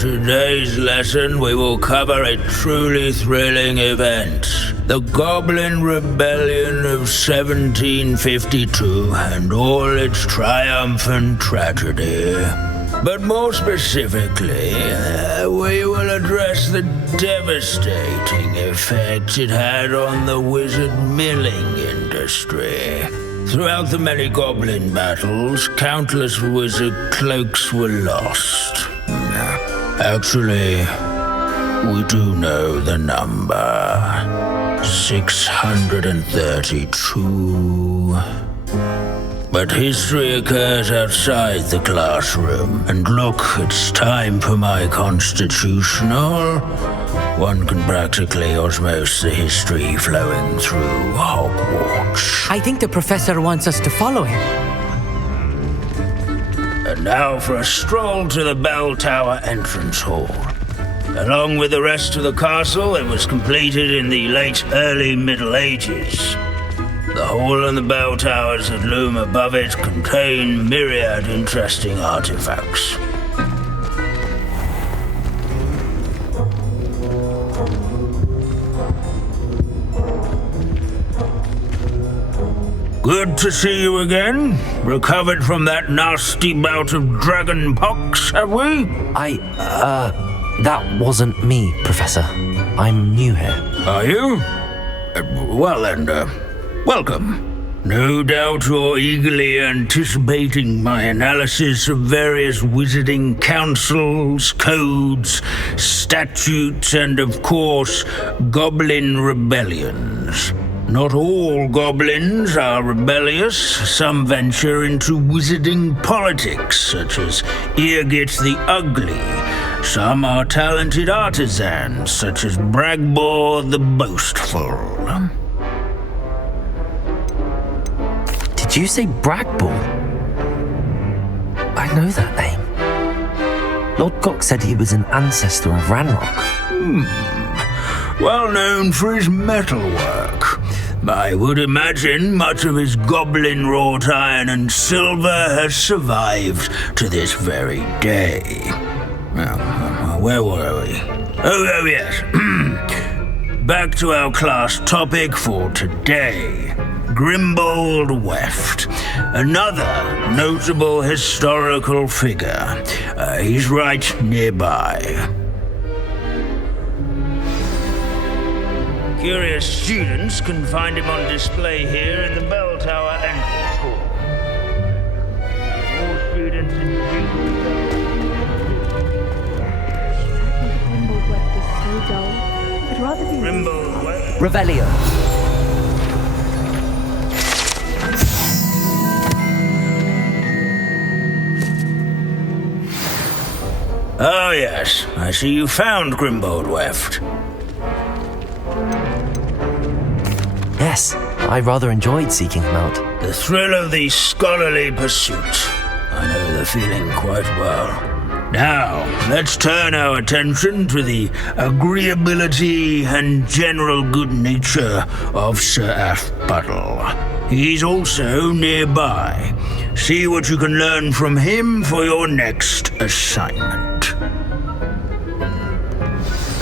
today's lesson we will cover a truly thrilling event. The Goblin Rebellion of 1752 and all its triumph and tragedy. But more specifically, we will address the devastating effect it had on the wizard milling industry. Throughout the many goblin battles, countless wizard cloaks were lost. Actually, we do know the number. 632. But history occurs outside the classroom. And look, it's time for my constitutional. One can practically osmose the history flowing through Hogwarts. I think the professor wants us to follow him. And now for a stroll to the bell tower entrance hall. Along with the rest of the castle, it was completed in the late early Middle Ages. The hall and the bell towers that loom above it contain myriad interesting artifacts. Good to see you again. Recovered from that nasty bout of dragon pox, have we? That wasn't me, Professor. I'm new here. Are you? Well then, welcome. No doubt you're eagerly anticipating my analysis of various wizarding councils, codes, statutes, and of course, goblin rebellions. Not all goblins are rebellious. Some venture into wizarding politics, such as Eargit the Ugly. Some are talented artisans, such as Bragbor the Boastful. Did you say Bragbor? I know that name. Lord Cox said he was an ancestor of Ranrock. Well known for his metalwork. I would imagine much of his goblin wrought iron and silver has survived to this very day. Well, where were we? Oh yes. Back to our class topic for today. Grimbold Weft, another notable historical figure. He's right nearby. Curious students can find him on display here in the bell tower entrance hall. More students Grimbold Weft is so dull. I'd rather be Grimbold Weft. Revelio. Oh yes, I see you found Grimbold Weft. Yes, I rather enjoyed seeking him out. The thrill of the scholarly pursuit. I know the feeling quite well. Now, let's turn our attention to the agreeability and general good nature of Sir Aphpuddle. He's also nearby. See what you can learn from him for your next assignment.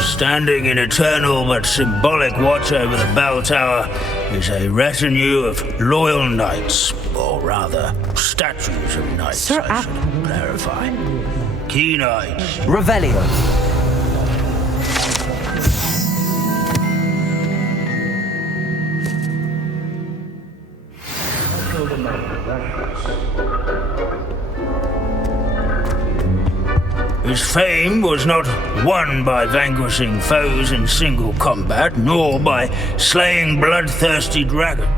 Standing in eternal but symbolic watch over the bell tower is a retinue of loyal knights, or rather, statues of knights, Sir I should clarify. Key knights. Revelio. His fame was not won by vanquishing foes in single combat, nor by slaying bloodthirsty dragons.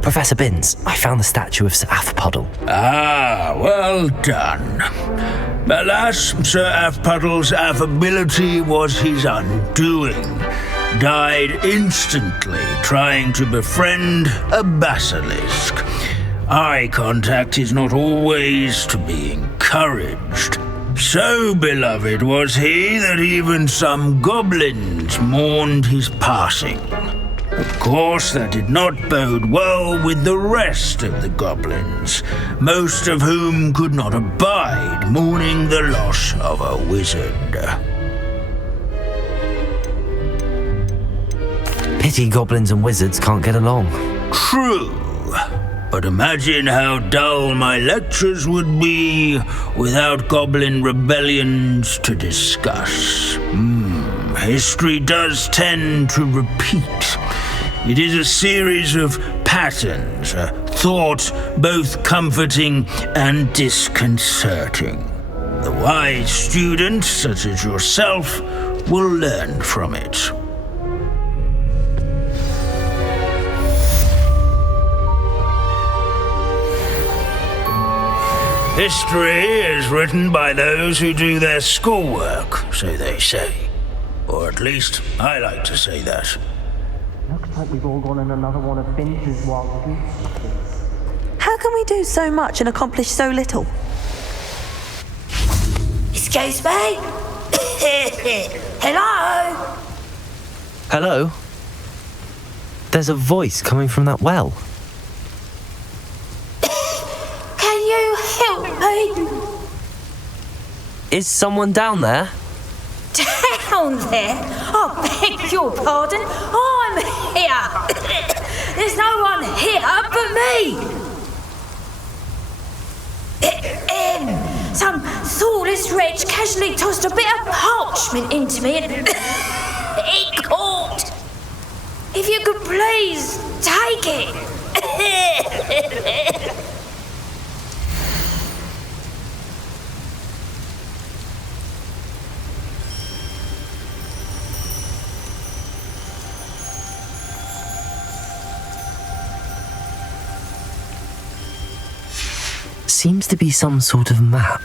Professor Binns, I found the statue of Sir Aphpuddle. Ah, well done. Alas, Sir Aphpuddle's affability was his undoing. Died instantly trying to befriend a basilisk. Eye contact is not always to be encouraged. So beloved was he that even some goblins mourned his passing. Of course, that did not bode well with the rest of the goblins, most of whom could not abide mourning the loss of a wizard. Pity goblins and wizards can't get along. True. But imagine how dull my lectures would be without goblin rebellions to discuss. History does tend to repeat. It is a series of patterns, a thought both comforting and disconcerting. The wise students, such as yourself, will learn from it. History is written by those who do their schoolwork, so they say. Or at least, I like to say that. Looks like we've all gone in another one of Finch's wild goose chase. How can we do so much and accomplish so little? Excuse me? Hello? Hello? There's a voice coming from that well. Can you help me? Is someone down there? Down there? I beg your pardon. I'm here. There's no one here but me. Some thoughtless wretch casually tossed a bit of parchment into me and it caught. If you could please take it. Seems to be some sort of map.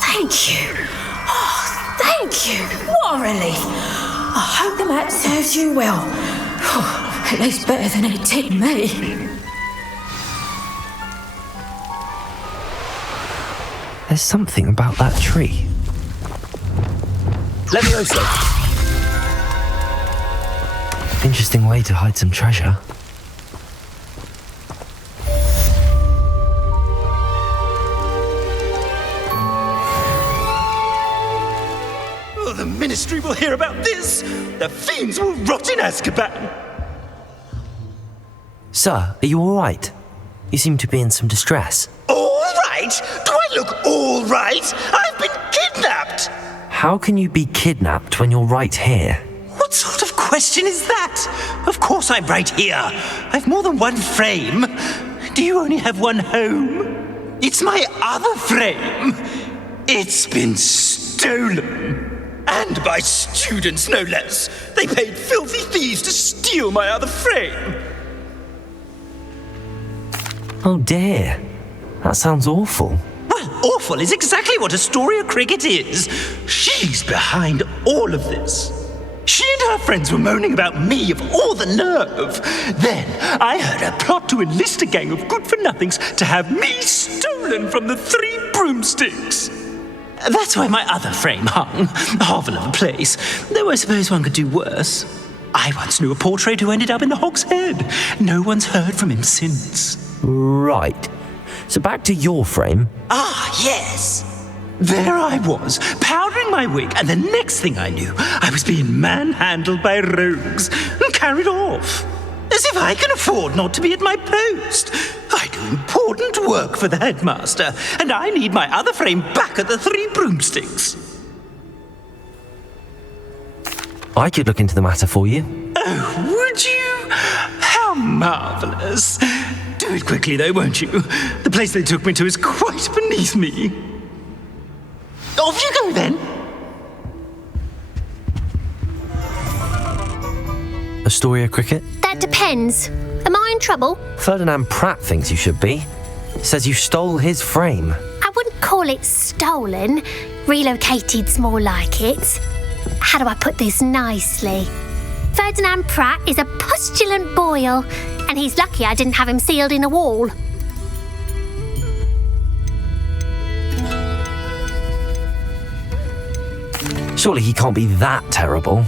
Thank you. Oh, thank you. What a relief. I hope the map serves you well. At least better than it did me. There's something about that tree. Levioso! Interesting way to hide some treasure. Oh, the Ministry will hear about this! The fiends will rot in Azkaban! Sir, are you alright? You seem to be in some distress. All right? Do I look all right? I've been kidnapped! How can you be kidnapped when you're right here? What sort of question is that? Of course I'm right here. I've more than one frame. Do you only have one home? It's my other frame. It's been stolen. And by students, no less. They paid filthy thieves to steal my other frame. Oh dear. That sounds awful. Well, awful is exactly what Astoria Cricket is. She's behind all of this. She and her friends were moaning about me of all the nerve. Then I heard her plot to enlist a gang of good-for-nothings to have me stolen from the 3 broomsticks. That's why my other frame hung. A hovel of a place. Though I suppose one could do worse. I once knew a portrait who ended up in the Hog's Head. No one's heard from him since. Right. So back to your frame. Ah, yes. There I was, powdering my wig, and the next thing I knew, I was being manhandled by rogues and carried off. As if I can afford not to be at my post. I do important work for the headmaster, and I need my other frame back at the 3 broomsticks. I could look into the matter for you. Oh, would you? How marvellous. Do it quickly, though, won't you? The place they took me to is quite beneath me. Off you go, then. Astoria Cricket? That depends. Am I in trouble? Ferdinand Pratt thinks you should be. Says you stole his frame. I wouldn't call it stolen. Relocated's more like it. How do I put this nicely? Ferdinand Pratt is a postulant boil, and he's lucky I didn't have him sealed in a wall. Surely he can't be that terrible,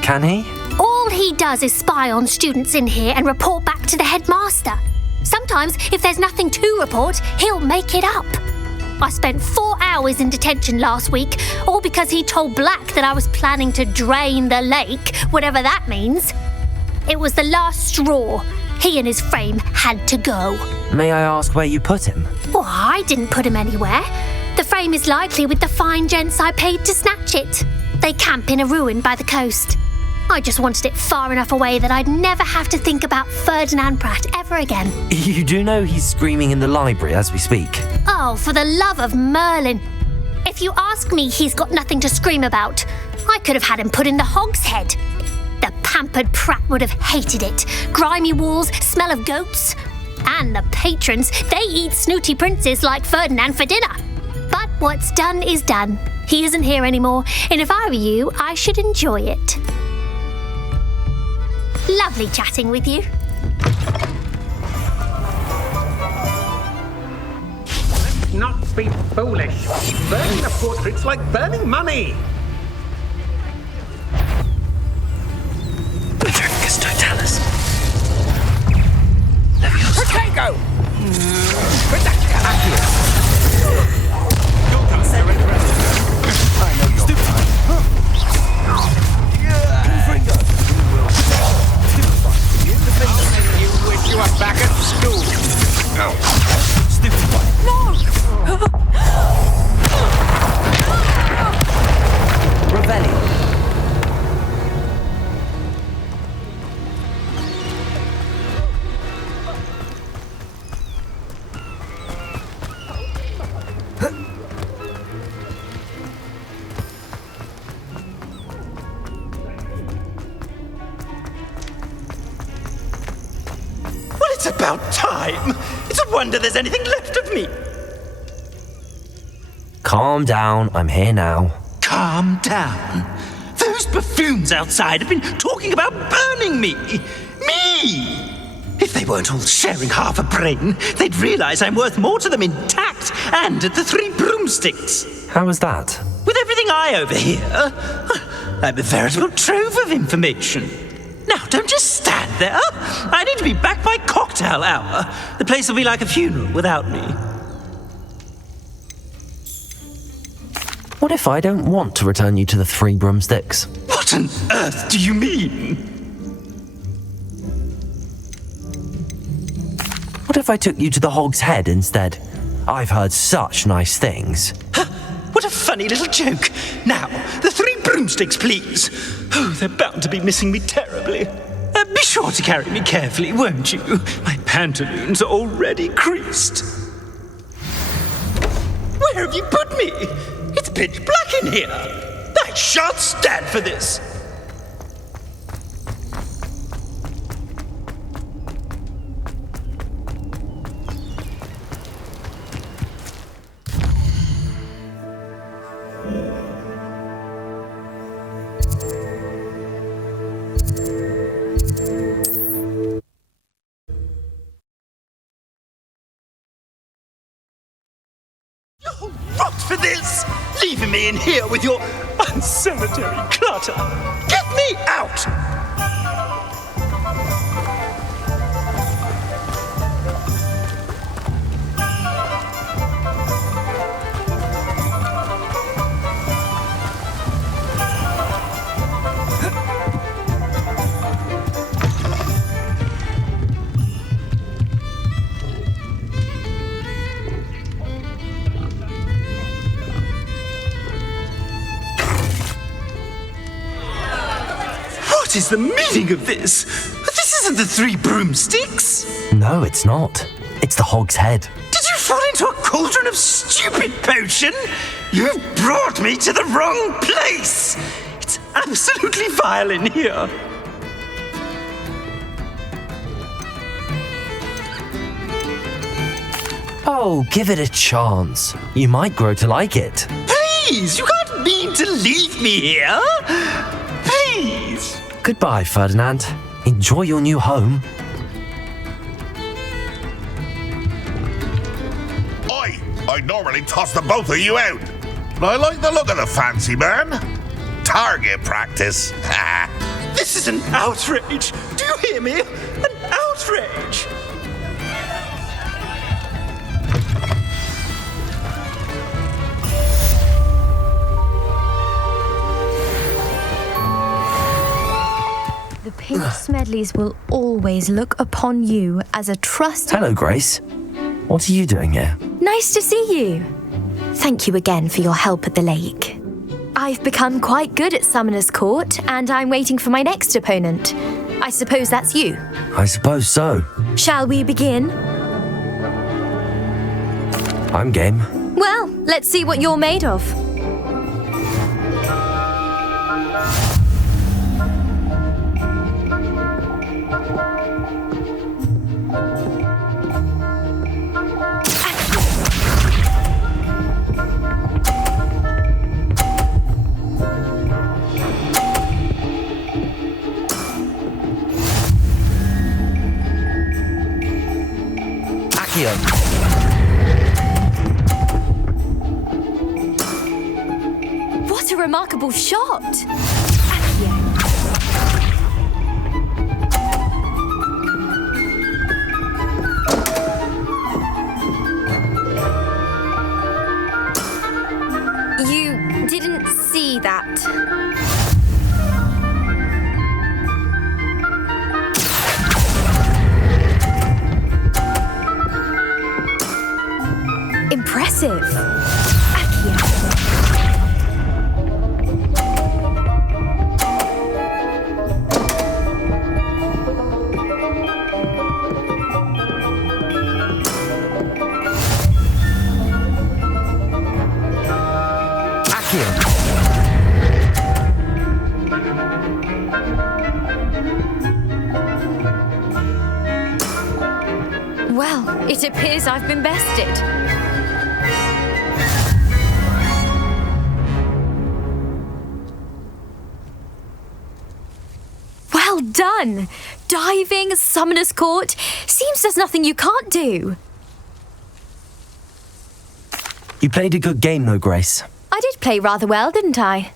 can he? All he does is spy on students in here and report back to the headmaster. Sometimes, if there's nothing to report, he'll make it up. I spent 4 hours in detention last week, all because he told Black that I was planning to drain the lake, whatever that means. It was the last straw. He and his frame had to go. May I ask where you put him? Well, I didn't put him anywhere. The frame is likely with the fine gents I paid to snatch it. They camp in a ruin by the coast. I just wanted it far enough away that I'd never have to think about Ferdinand Pratt ever again. You do know he's screaming in the library as we speak. Oh, for the love of Merlin. If you ask me, he's got nothing to scream about. I could have had him put in the hogshead. The pampered Pratt would have hated it. Grimy walls, smell of goats. And the patrons, they eat snooty princes like Ferdinand for dinner. But what's done is done. He isn't here anymore, and if I were you, I should enjoy it. Lovely chatting with you. Let's not be foolish. Burning a portrait's like burning money. Adrificus totalis. Protego! Redacta accius. I know you're You wish you were back at school. No. Stupid one. No! Revelli. It's about time. It's a wonder there's anything left of me. Calm down, I'm here now. Calm down. Those buffoons outside have been talking about burning me. Me! If they weren't all sharing half a brain, they'd realize I'm worth more to them intact and at the 3 broomsticks. How was that? With everything I overhear, I'm a veritable trove of information. Now, don't just stand there. I need to be back by cocktail hour. The place will be like a funeral without me. What if I don't want to return you to the 3 broomsticks? What on earth do you mean? What if I took you to the Hog's Head instead? I've heard such nice things. What a funny little joke. Now, the 3 broomsticks, please. Oh, they're bound to be missing me terribly. Be sure to carry me carefully, won't you? My pantaloons are already creased. Where have you put me? It's pitch black in here. I shan't stand for this. You'll rot for this! Leaving me in here with your unsanitary clutter! Get me out! What is the meaning of this? This isn't the 3 broomsticks! No, it's not. It's the Hog's Head. Did you fall into a cauldron of stupid potion? You've brought me to the wrong place! It's absolutely vile in here. Oh, give it a chance. You might grow to like it. Please, you can't mean to leave me here! Please! Goodbye, Ferdinand. Enjoy your new home. I'd normally toss the both of you out, but I like the look of the fancy man. target practice. This is an outrage. Do you hear me? An outrage. The Pink Smedleys will always look upon you as a trusted... Hello, Grace. What are you doing here? Nice to see you. Thank you again for your help at the lake. I've become quite good at Summoner's Court, and I'm waiting for my next opponent. I suppose that's you. I suppose so. Shall we begin? I'm game. Well, let's see what you're made of. What a remarkable shot! You didn't see that. Impressive. Well, it appears I've been bested. Well done! Diving, Summoner's Court. Seems there's nothing you can't do. You played a good game, though, Grace. I did play rather well, didn't I?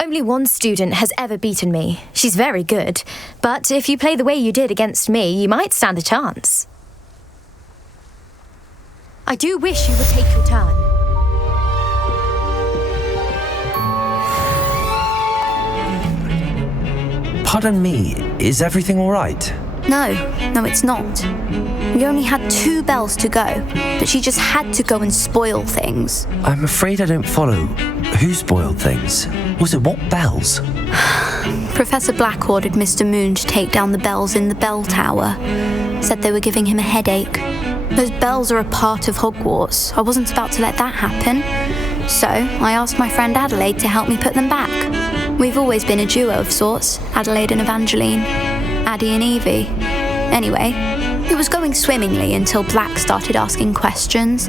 Only one student has ever beaten me. She's very good. But if you play the way you did against me, you might stand a chance. I do wish you would take your turn. Pardon me, is everything all right? No, it's not. We only had 2 bells to go, but she just had to go and spoil things. I'm afraid I don't follow. Who spoiled things? Was it what bells? Professor Black ordered Mr. Moon to take down the bells in the bell tower. Said they were giving him a headache. Those bells are a part of Hogwarts. I wasn't about to let that happen. So I asked my friend Adelaide to help me put them back. We've always been a duo of sorts, Adelaide and Evangeline, Addie and Evie. Anyway, it was going swimmingly until Black started asking questions.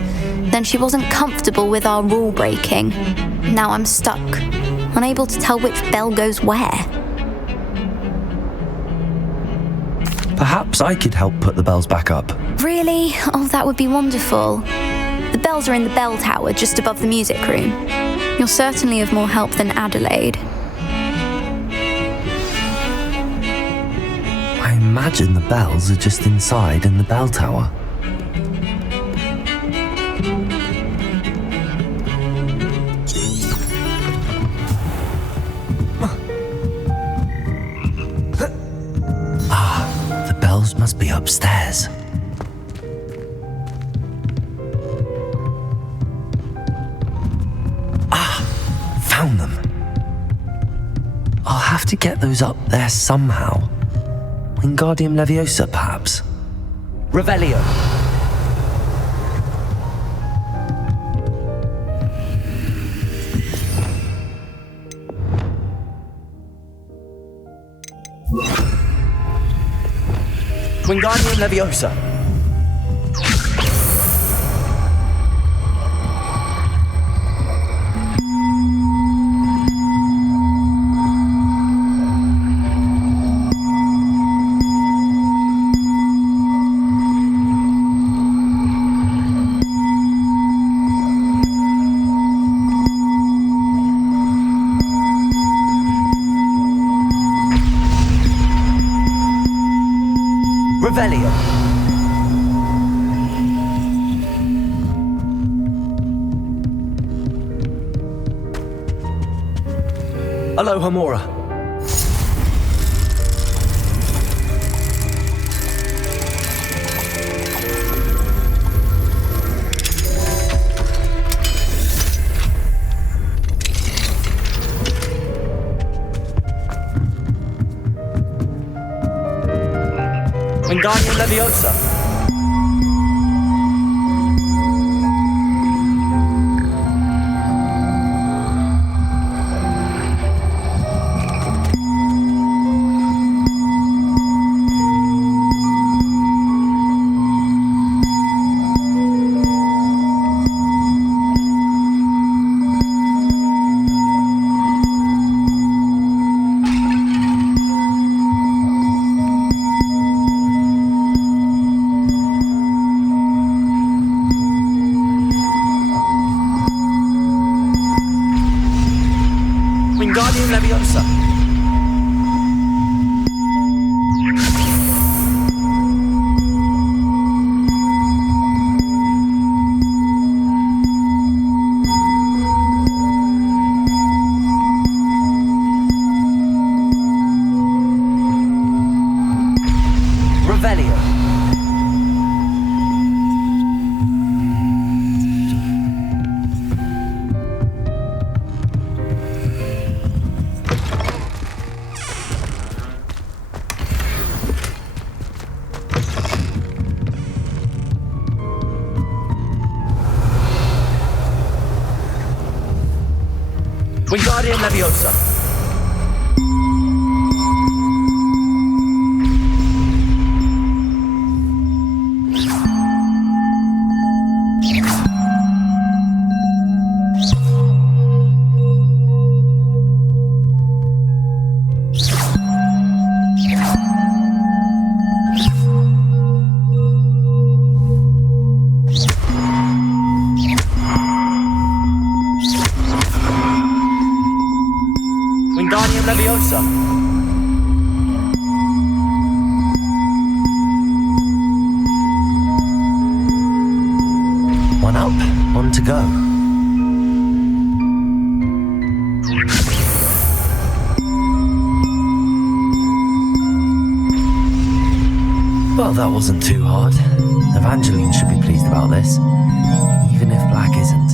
Then she wasn't comfortable with our rule breaking. Now I'm stuck, unable to tell which bell goes where. Perhaps I could help put the bells back up. Really? Oh, that would be wonderful. The bells are in the bell tower just above the music room. You're certainly of more help than Adelaide. I imagine the bells are just inside in the bell tower. The bells must be upstairs. Found them. I'll have to get those up there somehow. Wingardium Leviosa, perhaps? Revelio. Wingardium Leviosa. Aloha Mora. Wingardium Leviosa. Wingardium Leviosa. Revelio. Wingardium Leviosa. Wingardium Leviosa. One up, one to go. Well, that wasn't too hard. Evangeline should be pleased about this, even if Black isn't.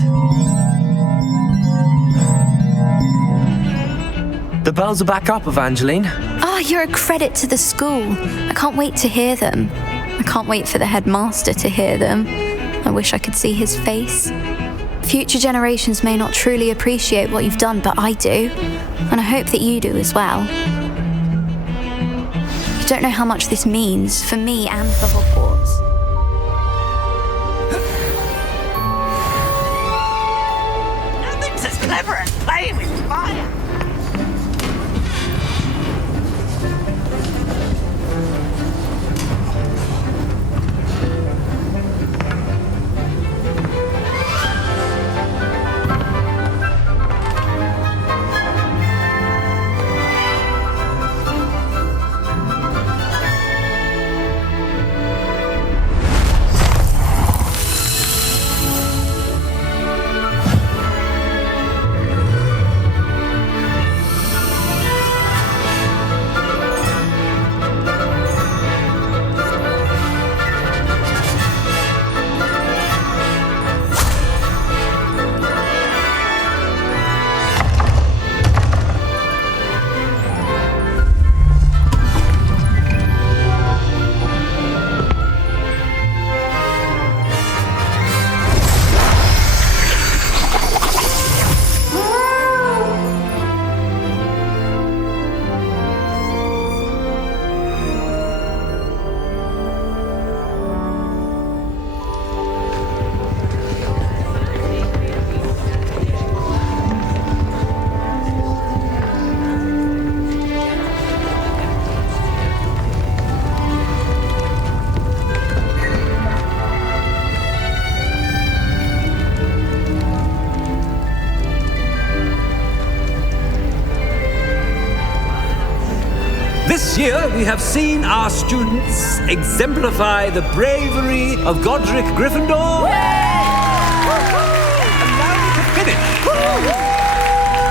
The bells are back up, Evangeline. Oh, you're a credit to the school. I can't wait to hear them. I can't wait for the headmaster to hear them. I wish I could see his face. Future generations may not truly appreciate what you've done, but I do. And I hope that you do as well. You don't know how much this means for me and for Hogwarts. Nothing's as clever as playing with fire. This year, we have seen our students exemplify the bravery of Godric Gryffindor. And now to finish,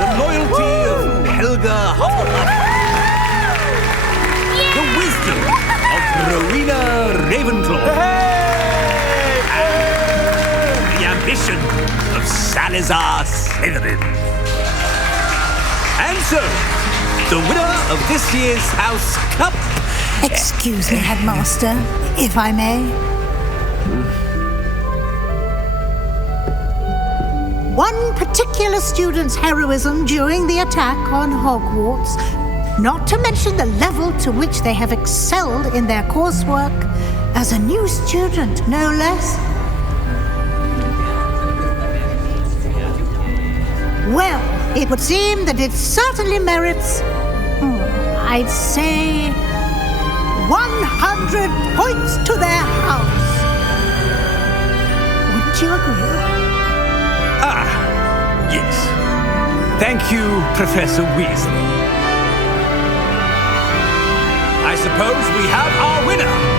the loyalty of Olga Hufflepuff. The wisdom of Rowena Ravenclaw. And the ambition of Salazar Slytherin. And so, the winner of this year's House Cup... Excuse me, Headmaster, if I may. One particular student's heroism during the attack on Hogwarts, not to mention the level to which they have excelled in their coursework, as a new student, no less. Well, it would seem that it certainly merits, I'd say, 100 points to their house. Wouldn't you agree? Ah, yes. Thank you, Professor Weasley. I suppose we have our winner.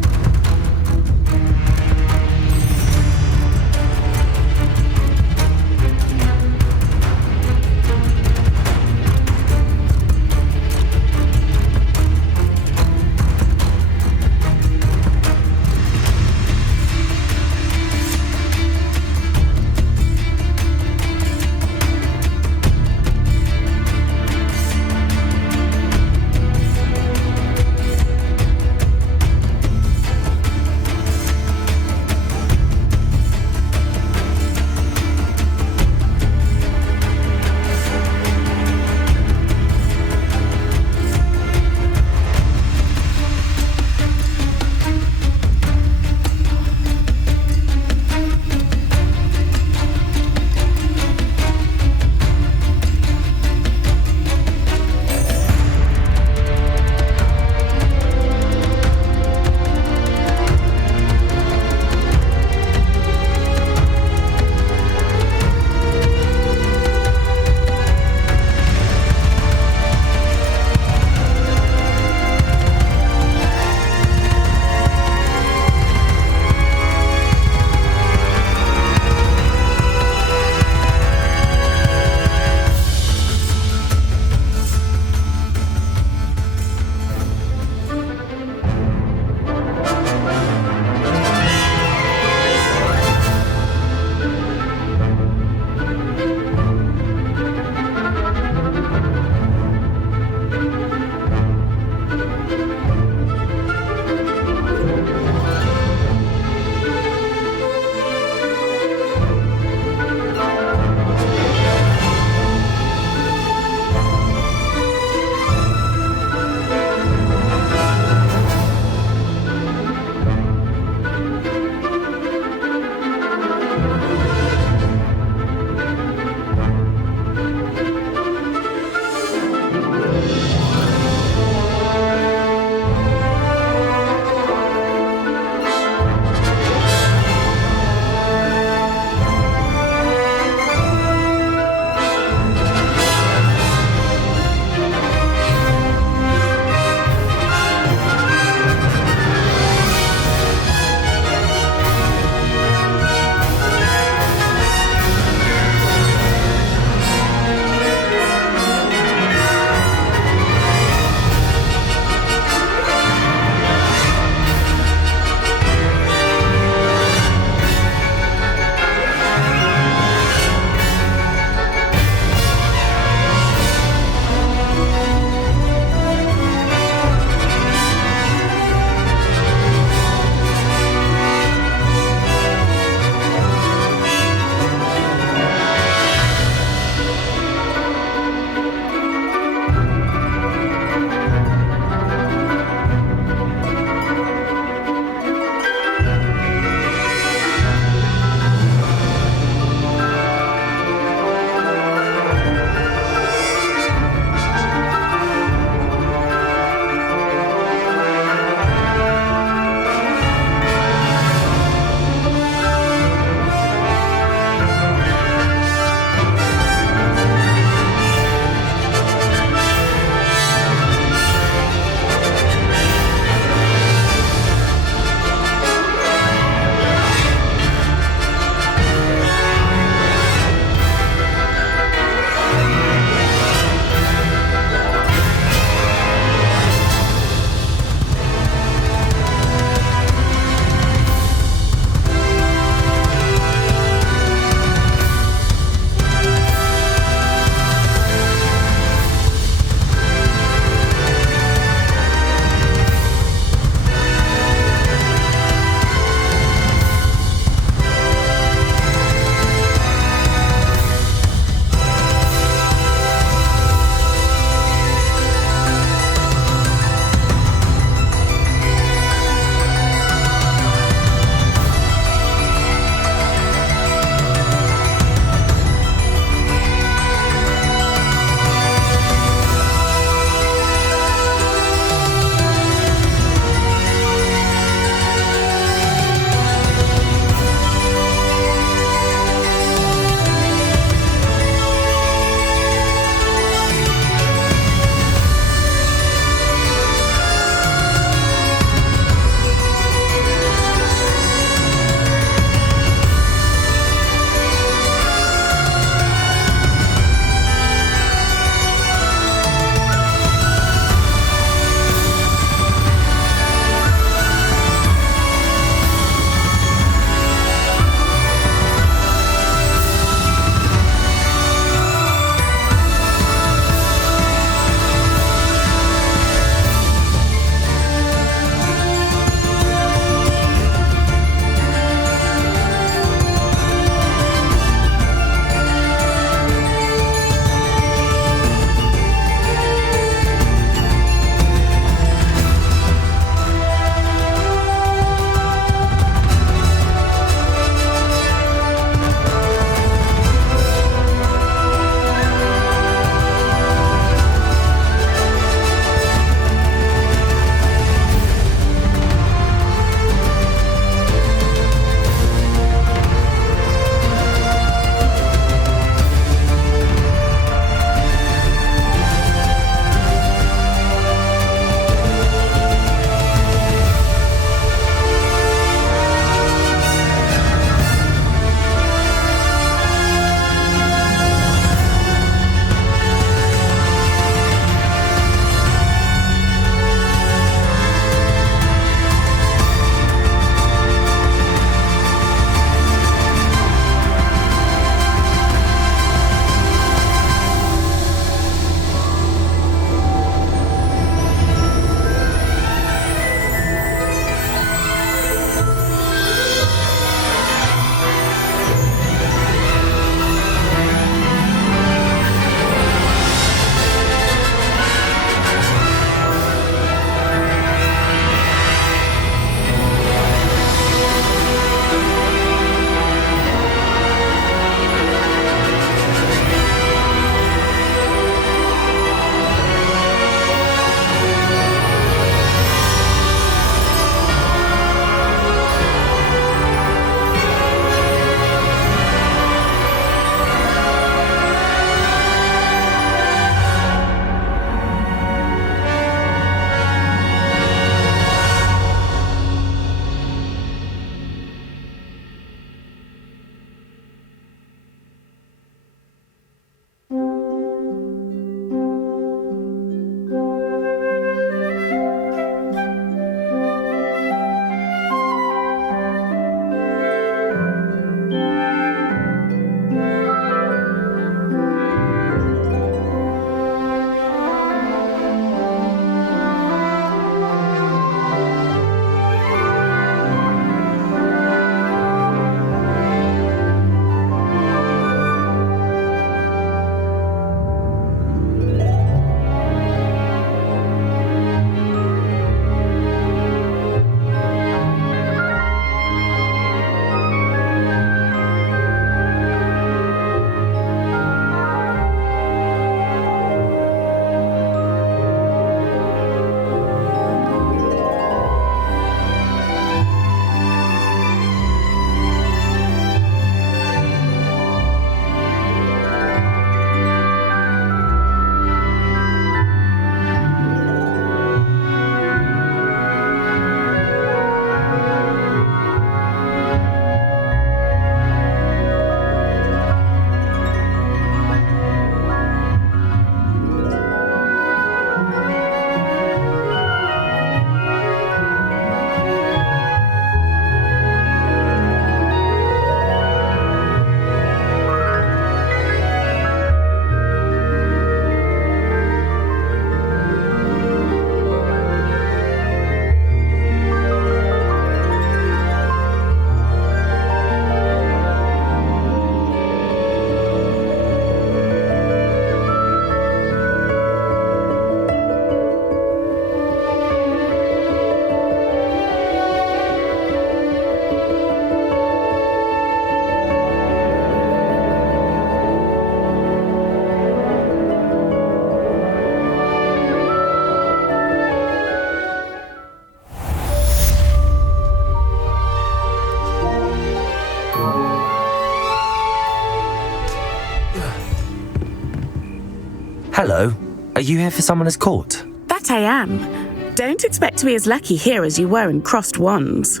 Hello. Are you here for Summoner's Court? That I am. Don't expect to be as lucky here as you were in Crossed Wands.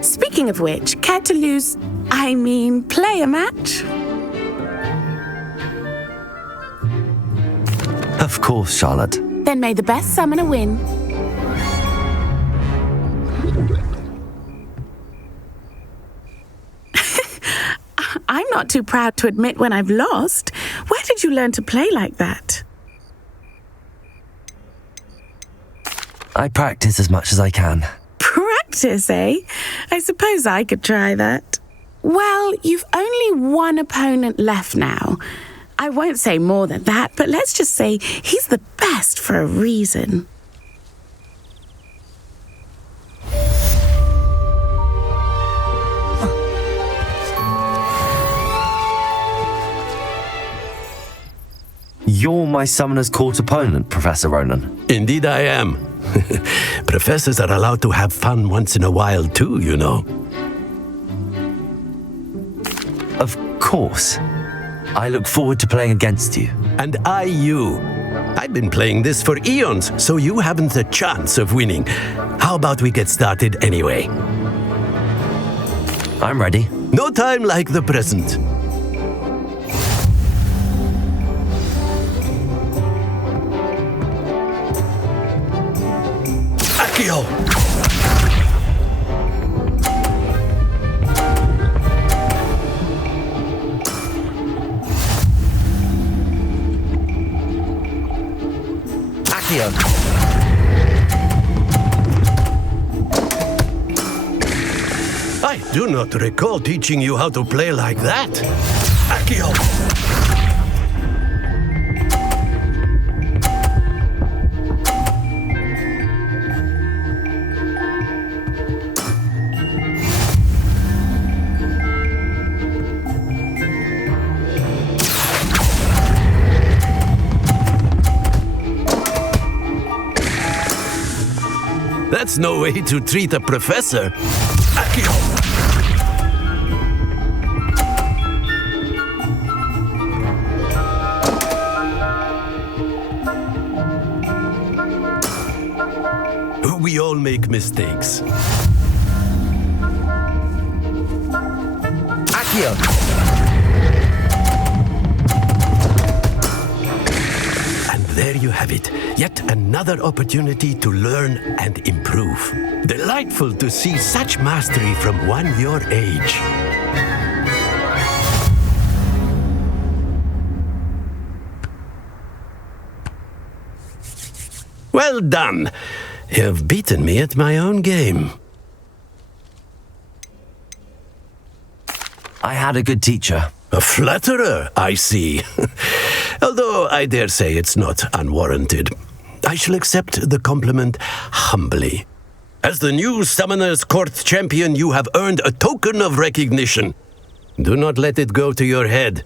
Speaking of which, care to play a match? Of course, Charlotte. Then may the best summoner win. I'm not too proud to admit when I've lost. Where did you learn to play like that? I practice as much as I can. Practice, eh? I suppose I could try that. Well, you've only one opponent left now. I won't say more than that, but let's just say he's the best for a reason. You're my Summoner's Court opponent, Professor Ronan. Indeed I am. Professors are allowed to have fun once in a while too, you know. Of course. I look forward to playing against you. And I you. I've been playing this for eons, so you haven't a chance of winning. How about we get started anyway? I'm ready. No time like the present. Accio! I do not recall teaching you how to play like that. Accio! That's no way to treat a professor. Accio! We all make mistakes. Accio! There you have it. Yet another opportunity to learn and improve. Delightful to see such mastery from one your age. Well done. You've beaten me at my own game. I had a good teacher. A flatterer, I see. Although I dare say it's not unwarranted. I shall accept the compliment humbly. As the new Summoner's Court champion, you have earned a token of recognition. Do not let it go to your head.